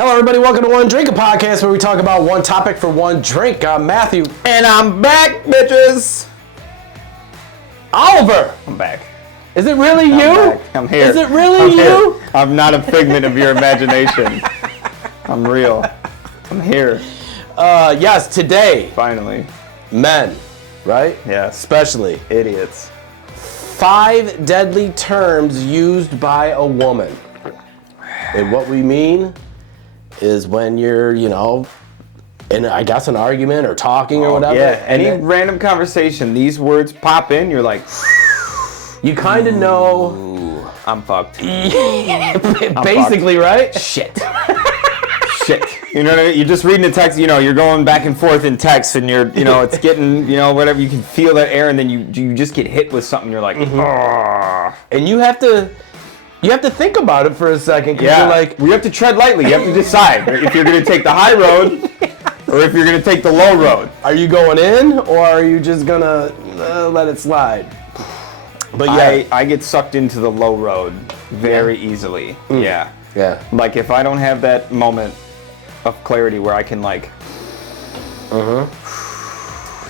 Hello, everybody. Welcome to One Drink, a podcast where we talk about one topic for one drink. I'm Matthew. And I'm back, bitches. Oliver. I'm back. Is it really you? I'm here. Is it really you? Here. I'm not a figment of your imagination. I'm real. I'm here. Yes, today. Finally. Men, right? Yeah. Especially. Idiots. 5 deadly terms used by a woman. And what we mean is when you're, in I guess an argument or talking or whatever. Yeah, any random conversation, these words pop in, you're like, you kind of know. I'm fucked. Basically, right? Shit. Shit. You know what I mean? You're just reading a text, you're going back and forth in text and you're, it's getting, whatever, you can feel that air and then you just get hit with something, you're like, oh. And you have to think about it for a second. Yeah, you're like, we have to tread lightly. You have to decide if you're going to take the high road or if you're going to take the low road. Are you going in or are you just going to let it slide? But yeah, I get sucked into the low road very easily. Mm. Yeah. Yeah. Like if I don't have that moment of clarity where I can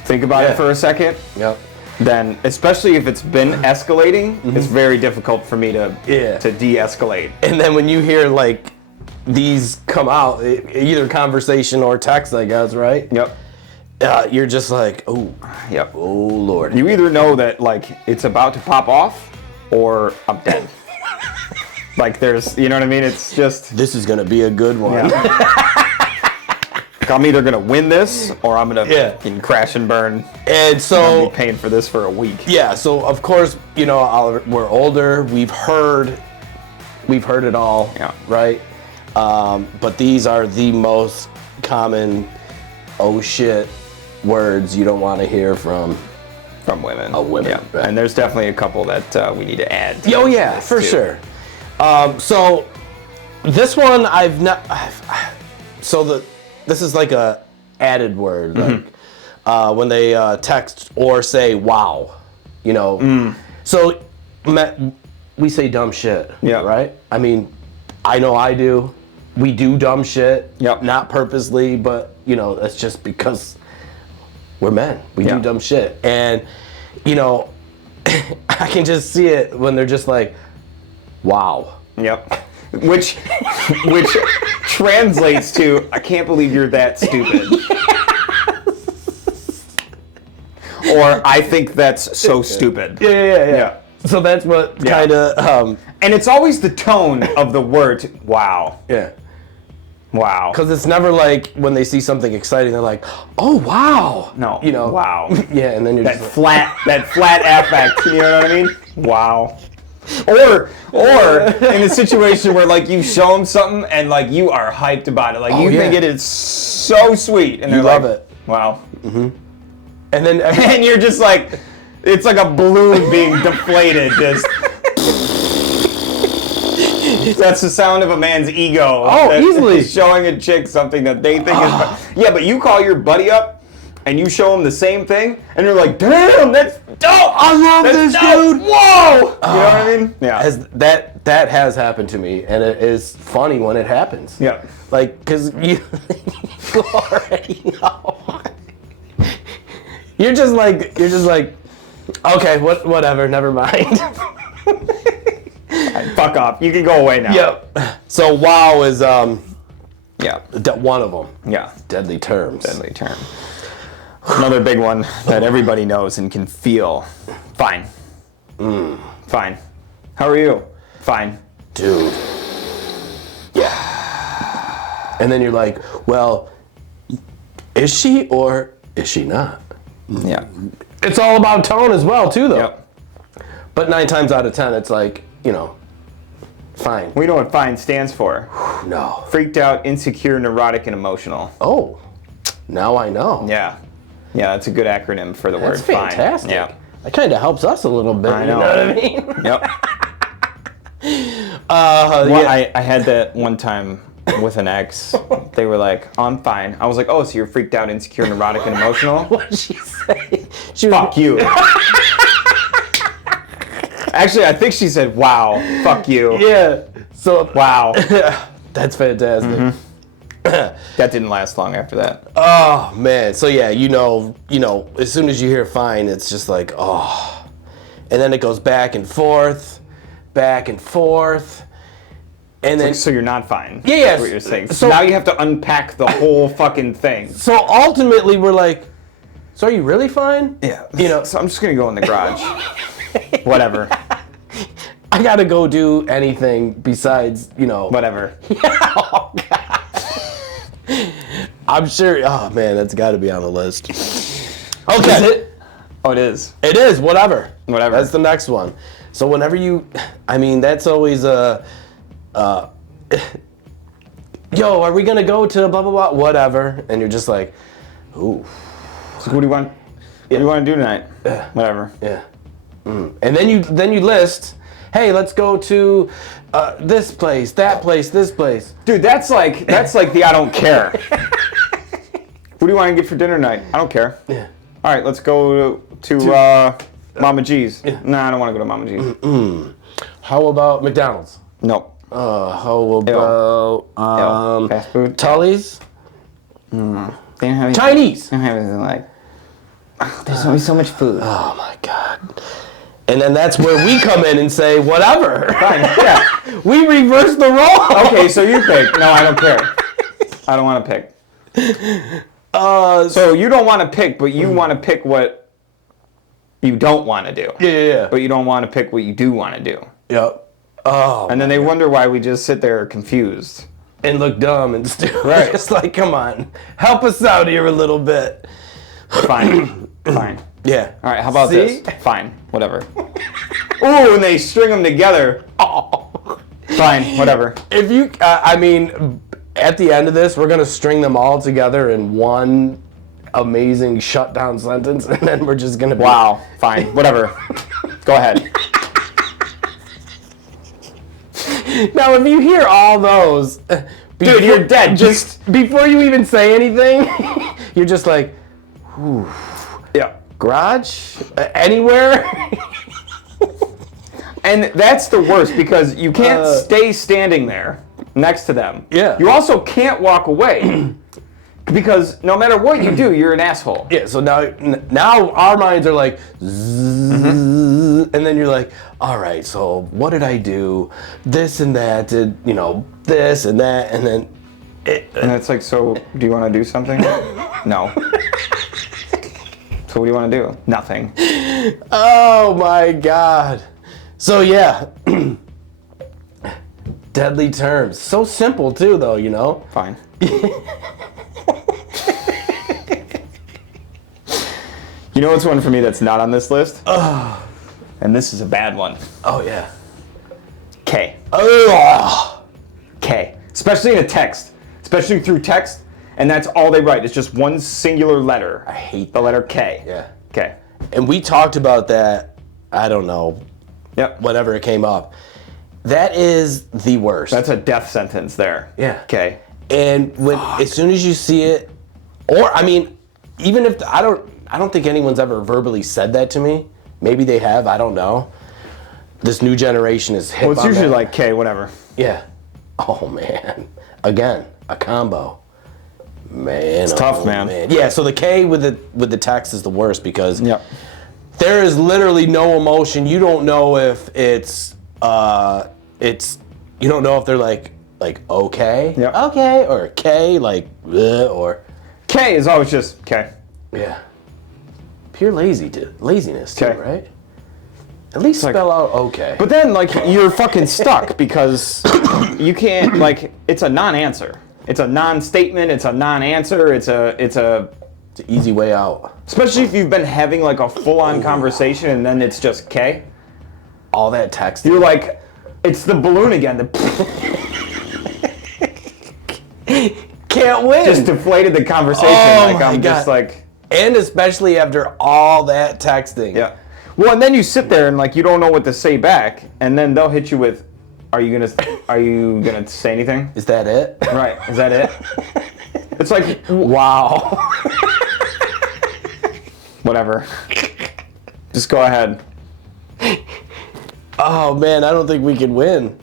think about it for a second. Yep. Then, especially if it's been escalating, it's very difficult for me to de-escalate. And then when you hear these come out, either conversation or text, I guess, right? Yep. You're just like, oh, yep. Oh Lord. You either know that it's about to pop off, or I'm dead. There's, you know what I mean? It's just this is gonna be a good one. Yeah. I'm either gonna win this or I'm gonna fucking crash and burn. And so I'm gonna be paying for this for a week. Yeah. So of course, Oliver, we're older. We've heard it all. Yeah. Right. But these are the most common oh shit words you don't want to hear from women. Oh, women. Yeah. Right. And there's definitely a couple that we need to add. Oh yeah, for sure. So this one this is like a added word, when they text or say wow, So we say dumb shit, right? I mean, I know I do. We do dumb shit, not purposely, but that's just because we're men. We do dumb shit, and I can just see it when they're just like, wow. Yep. Which translates to, I can't believe you're that stupid. Or, I think that's so stupid. Yeah. So that's what kind of... and it's always the tone of the word, wow. Yeah. Wow. Because it's never like when they see something exciting, they're like, oh, wow. No, wow. Yeah, and then you're that just flat affect, you know what I mean? Wow. Or in a situation where you show them something and you are hyped about it, you think it is so sweet, and you love it. Wow. Mm-hmm. And then and you're just like, it's like a balloon being deflated. Just that's the sound of a man's ego. Oh, easily showing a chick something that they think is fun. Yeah, but you call your buddy up. And you show him the same thing, and you're like, damn, that's dope! I love this dude! Whoa! You know what I mean? Yeah. That has happened to me, and it is funny when it happens. Yeah. Because you already know. You're just like, okay, whatever, never mind. Right, fuck off. You can go away now. Yep. So wow is one of them. Yeah. Deadly terms. Deadly term. Another big one that everybody knows and can feel. Fine. Fine. How are you? Fine. Dude. Yeah. And then you're like, well, is she or is she not? Yeah. It's all about tone as well, too, though. Yep. But 9 times out of 10, it's like, fine. We know what fine stands for. No. Freaked out, insecure, neurotic, and emotional. Oh. Now I know. Yeah. Yeah, that's a good acronym for the word fine. That's fantastic. Yeah. That kind of helps us a little bit. I know. You know what I mean? Yep. I had that one time with an ex. They were like, oh, I'm fine. I was like, oh, so you're freaked out, insecure, neurotic, and emotional? What did she say? Fuck you. Actually, I think she said, wow, fuck you. Yeah. So wow. That's fantastic. Mm-hmm. That didn't last long after that. Oh man. So yeah, you know, as soon as you hear fine, it's just like, oh. And then it goes back and forth. And then, so you're not fine. Yeah, yeah. That's what you're saying. So now you have to unpack the whole fucking thing. So ultimately, we're like, so are you really fine? Yeah. You know. So I'm just gonna go in the garage. Whatever. I gotta go do anything besides, Whatever. Oh God. I'm sure. Oh man, that's got to be on the list. Okay. Is it? Oh, it is. It is. Whatever. Whatever. That's the next one. So whenever that's always yo, are we gonna go to blah blah blah? Whatever. And you're just like, ooh. So what do you want? What do you want to do tonight? Whatever. Yeah. And then you list, hey, let's go to this place, that place, this place. Dude, that's like the I don't care. What do you want to get for dinner tonight? I don't care. Yeah. All right, let's go to Mama G's. Yeah. Nah, I don't want to go to Mama G's. How about McDonald's? Nope. How about fast food? Tully's? They don't have Chinese. They don't have anything like. There's only so much food. Oh my God. And then that's where we come in and say, whatever. Fine. Yeah. We reverse the role. Okay, so you pick. No, I don't care. I don't want to pick. So you don't want to pick, but you want to pick what you don't want to do. Yeah. But you don't want to pick what you do want to do. Yep. Oh. And then they wonder why we just sit there confused. And look dumb and stupid. Right. It's like, come on. Help us out here a little bit. Fine. Yeah. All right, how about See? this? Fine, whatever. Ooh, and they string them together. Oh. Fine, whatever. If you, at the end of this, we're going to string them all together in one amazing shutdown sentence, and then we're just going to be... Wow, fine, whatever. Go ahead. Now, if you hear all those... Dude, you're dead. Just before you even say anything, you're just like, whew. Yeah. Garage? Anywhere? And that's the worst because you can't stay standing there next to them. Yeah. You also can't walk away because no matter what you do, you're an asshole. Yeah, so now our minds are like, zzz, and then you're like, all right, so what did I do? This and that, this and that, and then... And it's like, so do you want to do something? No. So what do you want to do? Nothing. Oh my God. So yeah. Deadly terms. So simple too though, Fine. You know what's one for me that's not on this list? And this is a bad one. Oh yeah. K. Oh. K. Especially in a text. Especially through text. And that's all they write. It's just one singular letter. I hate the letter K. Yeah. K. And we talked about that, I don't know, Yep. whenever it came up. That is the worst. That's a death sentence there. Yeah. K. And as soon as you see it, or even if I don't think anyone's ever verbally said that to me. Maybe they have. I don't know. This new generation is hip. Well, it's usually like K, whatever. Yeah. Oh man. Again, a combo. Man, it's tough, man. Yeah. So the K with the text is the worst because yep. There is literally no emotion. You don't know if it's you don't know if they're like okay, yep. Okay, or K or K is always just K. Yeah. Pure laziness too, K. right? At least spell out okay. But then you're fucking stuck because you can't it's a non-answer. It's a non-statement, it's a non-answer, it's an easy way out. Especially if you've been having a full-on conversation and then it's just K. All that text. You're like, it's the balloon again. Can't win. Just deflated the conversation. Oh my God. Just and especially after all that texting. Yeah. Well, and then you sit there and you don't know what to say back, and then they'll hit you with, Are you gonna say anything? Is that it? Right. Is that it? It's like, wow. Whatever. Just go ahead. Oh man, I don't think we can win.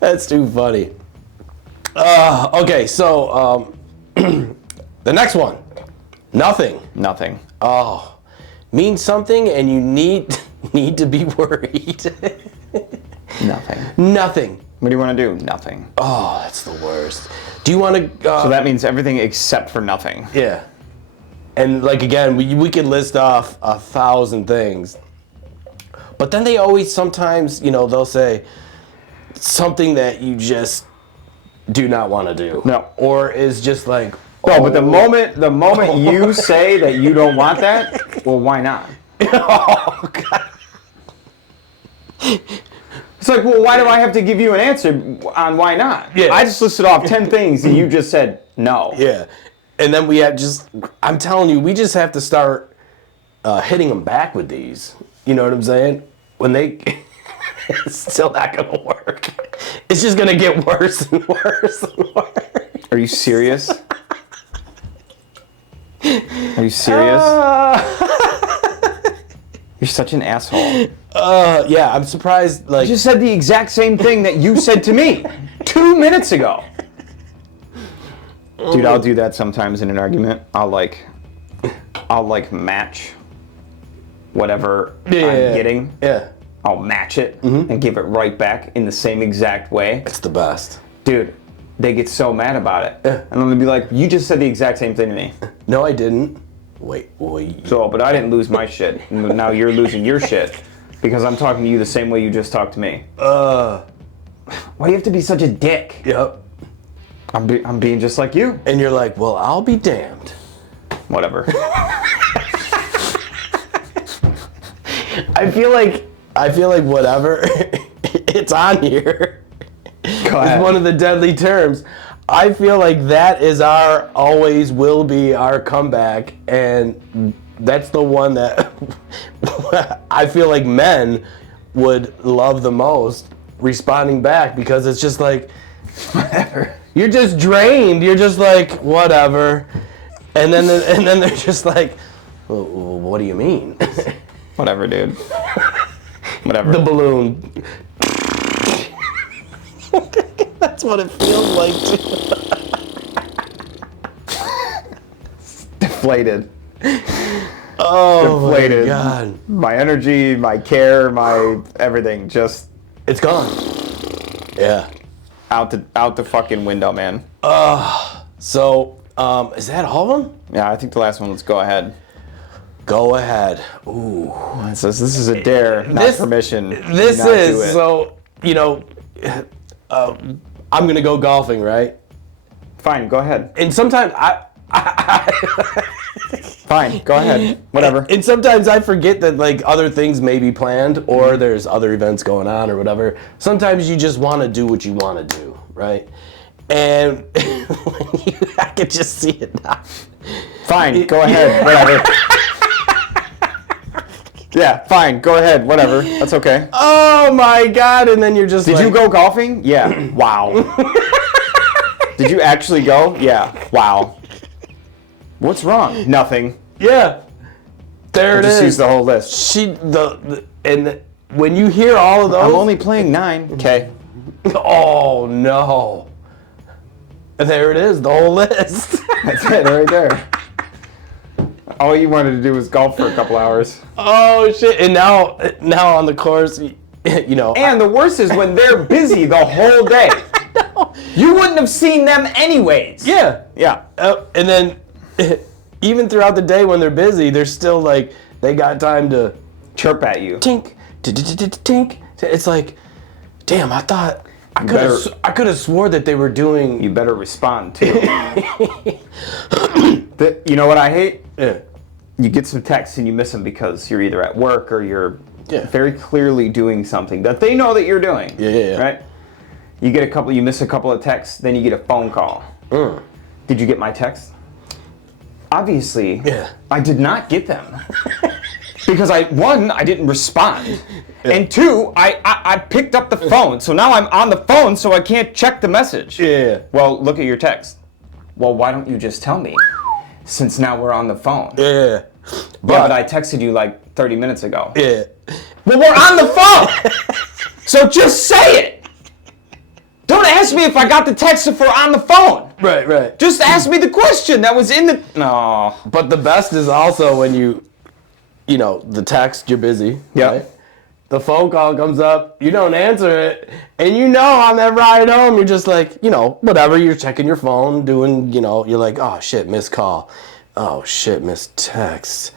That's too funny. Okay, so the next one. Nothing. Nothing. Oh, means something and you need to be worried. Nothing. Nothing. What do you want to do? Nothing. Oh, that's the worst. Do you want to... so that means everything except for nothing. Yeah. And like, again, we could list off 1,000 things. But then they always sometimes, they'll say something that you just do not want to do. No. Or is just like... No, but the moment you say that you don't want that, well, why not? Oh, God. It's like, well, why do I have to give you an answer on why not? Yeah. I just listed off 10 things and you just said no. Yeah. And then we have I'm telling you, we just have to start hitting them back with these. You know what I'm saying? When it's still not going to work. It's just going to get worse and worse and worse. Are you serious? Are you serious? You're such an asshole. Yeah, I'm surprised. Like, I just said the exact same thing that you said to me 2 minutes ago. Dude, I'll do that sometimes in an argument. I'll match whatever I'm getting. Yeah. I'll match it and give it right back in the same exact way. It's the best. Dude, they get so mad about it. And I'm gonna be like, you just said the exact same thing to me. No, I didn't. Wait. So, but I didn't lose my shit. Now you're losing your shit because I'm talking to you the same way you just talked to me. Why do you have to be such a dick? Yep. I'm being just like you. And you're like, well, I'll be damned. Whatever. I feel like whatever, it's on here. Go ahead. It's one of the deadly terms. I feel like that is always will be our comeback, and that's the one that I feel like men would love the most responding back, because it's just like, whatever. You're just drained. You're just like, whatever. And then they're just like, well, what do you mean? Whatever, dude. Whatever. The balloon. That's what it feels like, too. Deflated. Oh, Deflated. my God. My energy, my care, my everything, just... It's gone. Yeah. Out the fucking window, man. So, is that all of them? Yeah, I think the last one, let's go ahead. Go ahead. Ooh. This is a dare, not permission. This is, so, I'm going to go golfing, right? Fine, go ahead. And sometimes Fine, go ahead. Whatever. And sometimes I forget that, like, other things may be planned, or there's other events going on or whatever. Sometimes you just want to do what you want to do, right? And I can just see it now. Fine, go ahead. Whatever. Yeah, fine, go ahead. Whatever. That's okay. Oh my God! And then you're just. Did you go golfing? Yeah. Wow. Did you actually go? Yeah. Wow. What's wrong? Nothing. Yeah. There it is. Just use the whole list. When you hear all of those. I'm only playing 9. Okay. Oh no. And there it is, the whole list. That's it, right there. All you wanted to do was golf for a couple hours. Oh shit! And now on the course, And the worst is when they're busy the whole day. You wouldn't have seen them anyways. Yeah. Yeah. And then, even throughout the day when they're busy, they're still like, they got time to chirp at you. Tink, tink. It's like, damn, I thought I could have swore that they were doing. You better respond too. You know what I hate? Yeah. You get some texts and you miss them because you're either at work or you're very clearly doing something that they know that you're doing. Yeah. Right? You miss a couple of texts, then you get a phone call. Did you get my text? Obviously, I did not get them. Because I didn't respond. Yeah. And 2, I picked up the phone, so now I'm on the phone, so I can't check the message. Yeah. Well, look at your text. Well, why don't you just tell me? Since now we're on the phone. Yeah. But I texted you like 30 minutes ago. Yeah. Well, we're on the phone! So just say it! ask me if I got the text if we're on the phone. Right. Just ask me the question that was in the... No. But the best is also when the text, you're busy. Yeah. Right? The phone call comes up, you don't answer it, and on that ride home, you're just like, whatever, you're checking your phone, doing, you're like, oh shit, missed call. Oh shit, missed text.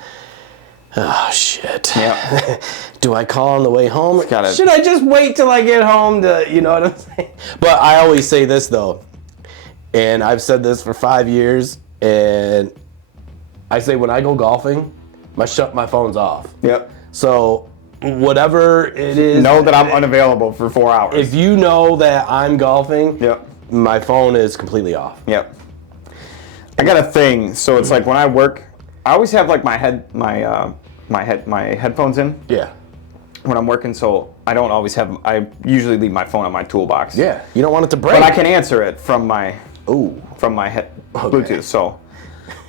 Oh shit. Yeah. Do I call on the way home? Gotta... Should I just wait till I get home to, you know what I'm saying? But I always say this though, and I've said this for 5 years, and I say when I go golfing, my phone's off. Yep. So whatever it is, know that I'm unavailable for 4 hours. If you know that I'm golfing, yep, my phone is completely off. Yep. I got a thing. So it's like when I work, I always have like my headphones in. Yeah. When I'm working, so I don't always have. I usually leave my phone on my toolbox. Yeah. You don't want it to break. But I can answer it from my Bluetooth. So.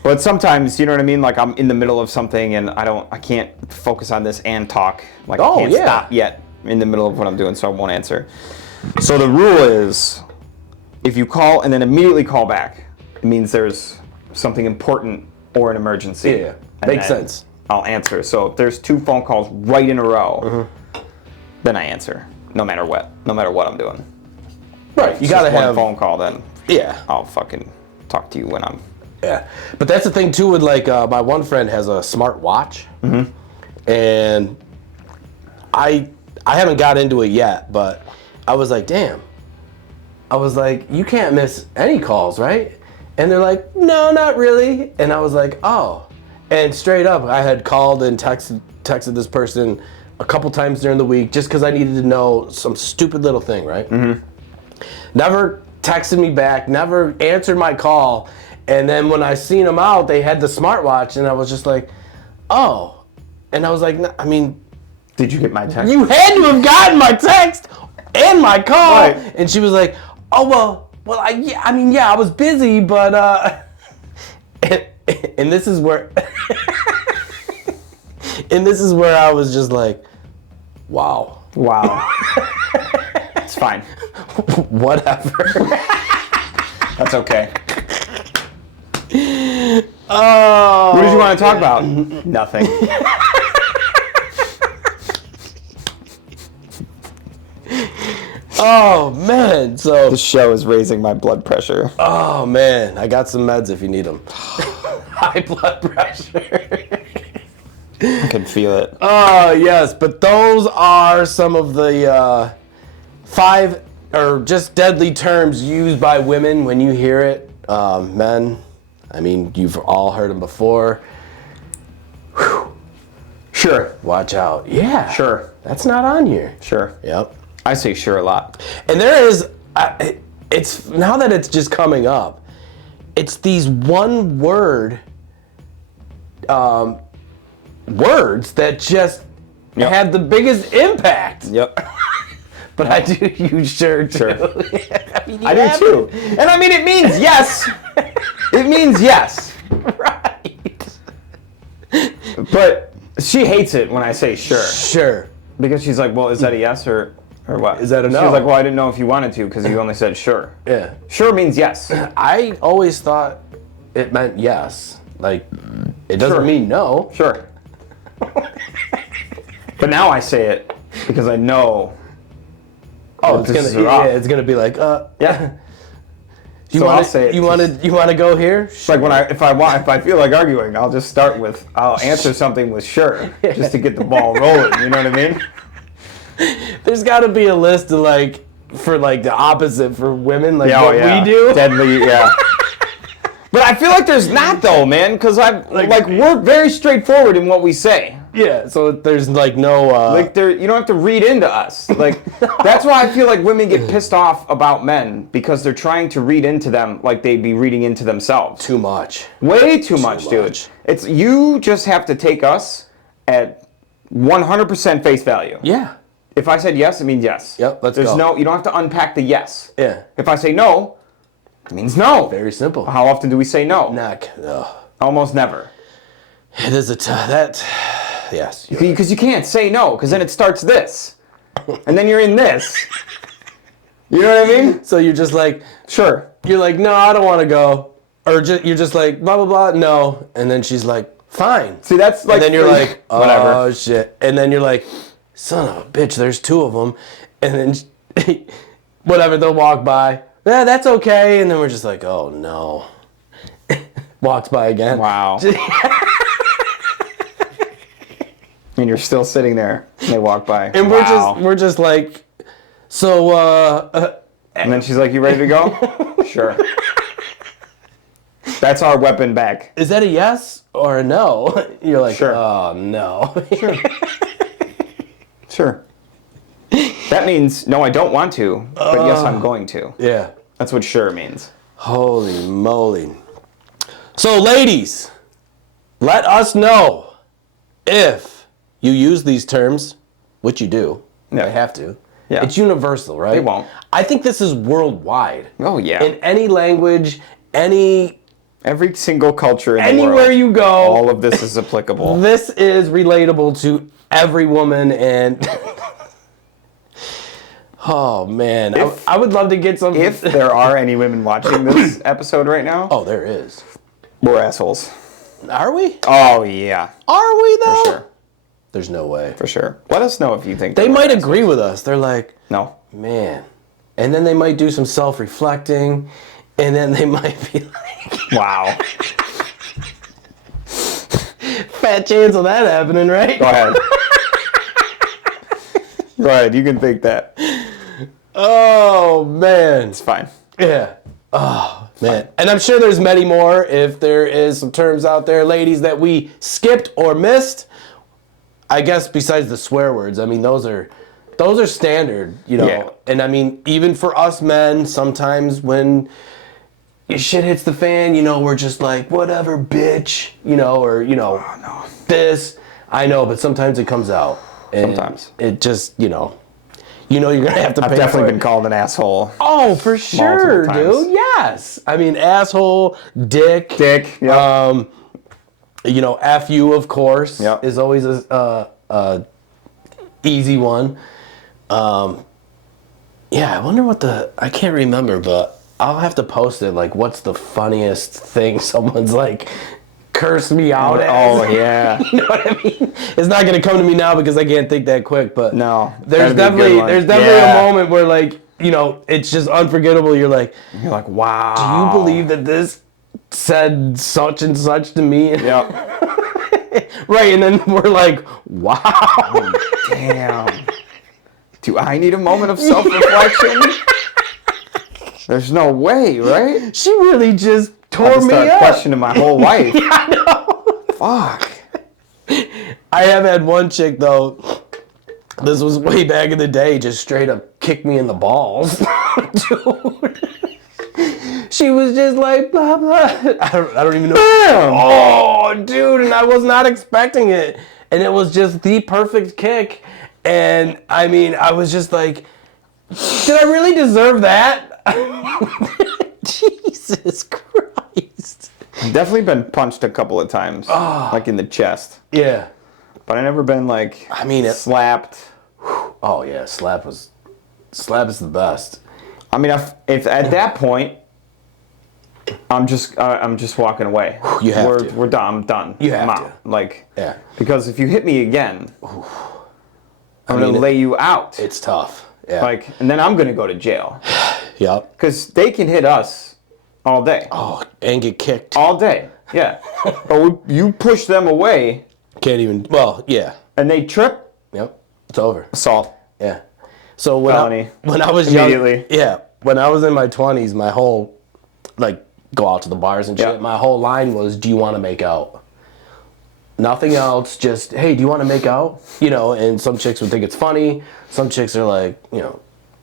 But sometimes, you know what I mean? Like I'm in the middle of something and I can't focus on this and talk. Like I can't stop yet in the middle of what I'm doing, so I won't answer. So the rule is, if you call and then immediately call back, it means there's something important or an emergency. Yeah, makes sense. I'll answer. So if there's 2 phone calls right in a row, then I answer, no matter what I'm doing. Right, you gotta have one phone call, then I'll fucking talk to you when I'm... Yeah, but that's the thing too with like my one friend has a smart watch, and I haven't got into it yet, but I was like, damn. I was like, you can't miss any calls, right? And they're like, no, not really. And I was like, oh. And straight up, I had called and texted this person a couple times during the week just because I needed to know some stupid little thing, right? Never texted me back, never answered my call. And then when I seen them out, they had the smartwatch, and I was just like, oh. And I was like, I mean... Did you get my text? You had to have gotten my text and my call. Right. And she was like, oh, well, I was busy, but... And this is where... and this is where I was just like, wow. It's fine. Whatever. That's okay. Oh. What did you want to talk about? Nothing. Oh man, so this show is raising my blood pressure. Oh man, I got some meds if you need them. High blood pressure. I can feel it. Oh yes, but those are some of the 5 or just deadly terms used by women when you hear it. Men, I mean, you've all heard them before. Whew. Sure. Watch out. Yeah. Sure. That's not on here. Sure. Yep. I say sure a lot. And there is, it's now that it's just coming up, it's these one word words that just have the biggest impact. Yep. But I do use sure too. I do too. And I mean, it means yes. It means yes. Right. But she hates it when I say sure. Sure. Because she's like, well, is that a yes or what? Is that a no? She's like, well, I didn't know if you wanted to because you only said sure. Yeah. Sure means yes. I always thought it meant yes. Like, it doesn't mean no. Sure. But now I say it because I know. Oh, it's gonna be like, yeah. I'll say it. You want to go here? Sure. Like if I feel like arguing, I'll just start with, I'll answer something with sure, just to get the ball rolling. You know what I mean? There's got to be a list of for the opposite for women, we do. Deadly, yeah. But I feel like there's not though, man, because we're very straightforward in what we say. Yeah, so there's no you don't have to read into us. That's why I feel like women get pissed off about men because they're trying to read into them like they'd be reading into themselves. Too much. Way too much, dude. It's you just have to take us at 100% face value. Yeah. If I said yes, it means yes. Yep, let's go. You don't have to unpack the yes. Yeah. If I say no, it means no. Very simple. How often do we say no? No. Almost never. It is yes. Because you can't say no, because then it starts this. And then you're in this. You know what I mean? So you're just like, sure. You're like, no, I don't want to go. Or you're just like, blah, blah, blah, no. And then she's like, fine. See, that's like... And then you're like, oh, whatever. shit. And then you're like, son of a bitch, there's two of them. And then, whatever, they'll walk by. Yeah, that's okay. And then we're just like, oh, no. Walks by again. Wow. And you're still sitting there. And they walk by. And we're just like, so, and then she's like, you ready to go? Sure. That's our weapon back. Is that a yes or a no? You're like, sure. Oh, no. Sure. Sure. That means, no, I don't want to, but yes, I'm going to. Yeah. That's what sure means. Holy moly. So, ladies, let us know if you use these terms, which you do. Yeah. They have to. Yeah. It's universal, right? They won't. I think this is worldwide. Oh, yeah. In any language, every single culture in the world. Anywhere you go. All of this is applicable. This is relatable to every woman, and oh man, I would love to get some. If there are any women watching this episode right now, oh, there is. We're assholes. Are we? Oh yeah. Are we though? For sure. There's no way. For sure. Let us know if you think they might agree with us. They're like, no, man, and then they might do some self-reflecting, and then they might be like, wow. Fat chance of that happening, right? Go ahead. Go ahead. You can think that. Oh man, it's fine. Yeah. Oh man, and I'm sure there's many more. If there is some terms out there, ladies, that we skipped or missed, I guess besides the swear words, I mean those are standard, you know. Yeah. And I mean even for us men, sometimes when shit hits the fan, you know, we're just like whatever, bitch, you know, or you know, oh, no. This. I know, but sometimes it comes out. And sometimes it just, you know you're gonna have to. I've definitely been called an asshole. Oh, for sure, dude. Yes. I mean, asshole, dick. Dick. Yep. You know, F you, of course, yep. is always a easy one. Yeah, I wonder what I can't remember, but I'll have to post it. Like, what's the funniest thing someone's like cursed me out as? Oh, yeah. You know what I mean? It's not going to come to me now because I can't think that quick, but no, there's definitely a moment where, like, you know, it's just unforgettable. You're like, wow. Do you believe that this said such and such to me? Yep. Right, and then we're like, wow. Oh, damn. Do I need a moment of self-reflection? There's no way, right? She really just tore me up. Questioning my whole life. Yeah, I know. Fuck. I have had one chick, though, this was way back in the day, just straight up kick me in the balls. Dude. She was just like, blah, blah. I don't even know. Bam! Oh, dude, and I was not expecting it. And it was just the perfect kick. And, I mean, I was just like, did I really deserve that? Jesus Christ. I've definitely been punched a couple of times, like in the chest. Yeah. But I never been like, I mean, slapped. Oh yeah, slap is the best. I mean, if at that point, I'm just walking away. You have to. We're done. I'm done. You have I'm to. out. Like, yeah. Because if you hit me again, I'm gonna lay you out. It's tough. Yeah. Like, and then I'm gonna go to jail. Yep. Because they can hit us all day. Oh, and get kicked. All day. Yeah. But you push them away. Can't even. Well, yeah. And they trip. Yep. It's over. Assault. Yeah. So when I was immediately. Young, yeah. When I was in my 20s, my whole go out to the bars and shit. Yep. My whole line was, "Do you want to make out?" Nothing else. Just, hey, do you want to make out? You know. And some chicks would think it's funny. Some chicks are like, you know,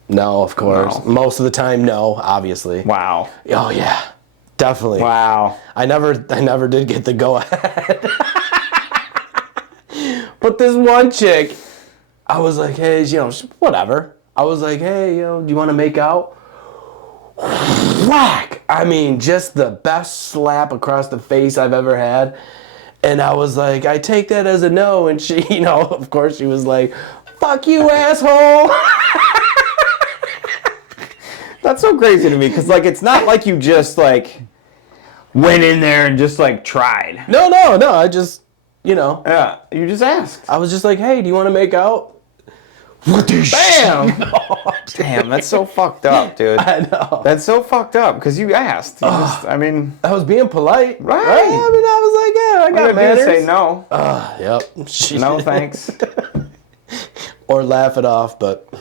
no, of course. No. Most of the time, no. Obviously. Wow. Oh yeah. Definitely. Wow. I never did get the go ahead. But this one chick, I was like, hey, you know, whatever. I was like, hey, you know, do you want to make out? Whack! I mean, just the best slap across the face I've ever had. And I was like, I take that as a no. And she, you know, of course she was like, fuck you, asshole. That's so crazy to me because like it's not like you just like went in there and just like tried. No. I just, Yeah, you just asked. I was just like, hey, do you want to make out? Bam! Damn, that's so fucked up, dude. I know. That's so fucked up because you asked. I was being polite. Right. I mean, I was like, yeah, I got manners. Say no. Yep. No, thanks. Or laugh it off, but.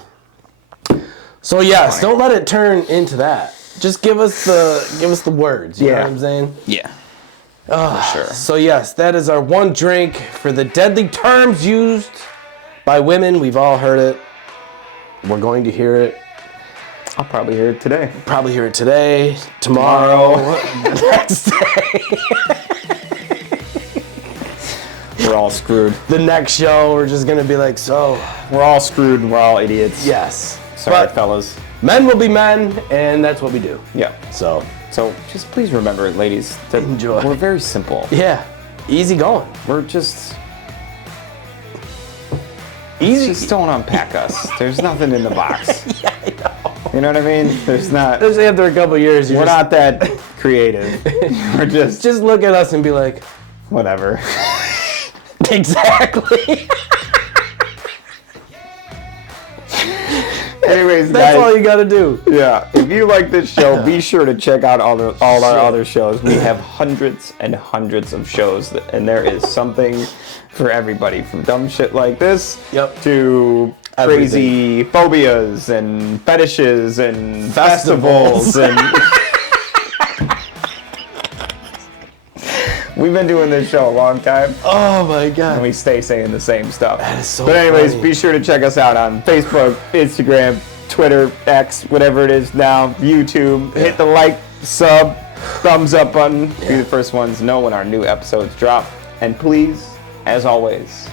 So yes, don't let it turn into that. Just give us the words. You know what I'm saying? Yeah. Sure. So yes, that is our one drink for the deadly terms used by women. We've all heard it. We're going to hear it. I'll probably hear it today. Probably hear it today, tomorrow, next day. We're all screwed. The next show, we're just going to be like, so. We're all screwed and we're all idiots. Yes. Sorry, fellas. Men will be men, and that's what we do. Yeah. So just please remember, ladies, that enjoy. We're very simple. Yeah. Easy going. We're just... Easy. Just don't unpack us. There's nothing in the box. Yeah, I know. You know what I mean? There's not... Especially after a couple of years, we're not that creative. We're just look at us and be like... Whatever. Exactly. Anyways, guys. That's all you gotta do. Yeah. If you like this show, be sure to check out all our other shows. We have hundreds and hundreds of shows, and there is something for everybody, from dumb shit like this to crazy phobias and fetishes and festivals and. We've been doing this show a long time. Oh my god. And we stay saying the same stuff. That is so But anyways, funny. be sure to check us out on Facebook, Instagram, Twitter, X, whatever it is now, YouTube. Yeah. Hit the like, sub, thumbs up button. Be the first ones to know when our new episodes drop. And please, as always,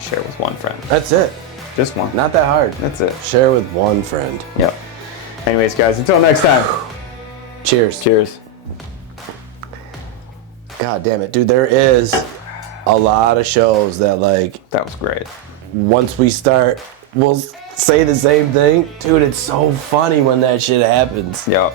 share with one friend. That's it. Just one. Not that hard. That's it. Share with one friend. Yep. Anyways, guys, until next time. Cheers. Cheers. God damn it, dude, there is a lot of shows that, like... That was great. Once we start, we'll say the same thing. Dude, it's so funny when that shit happens. Yep.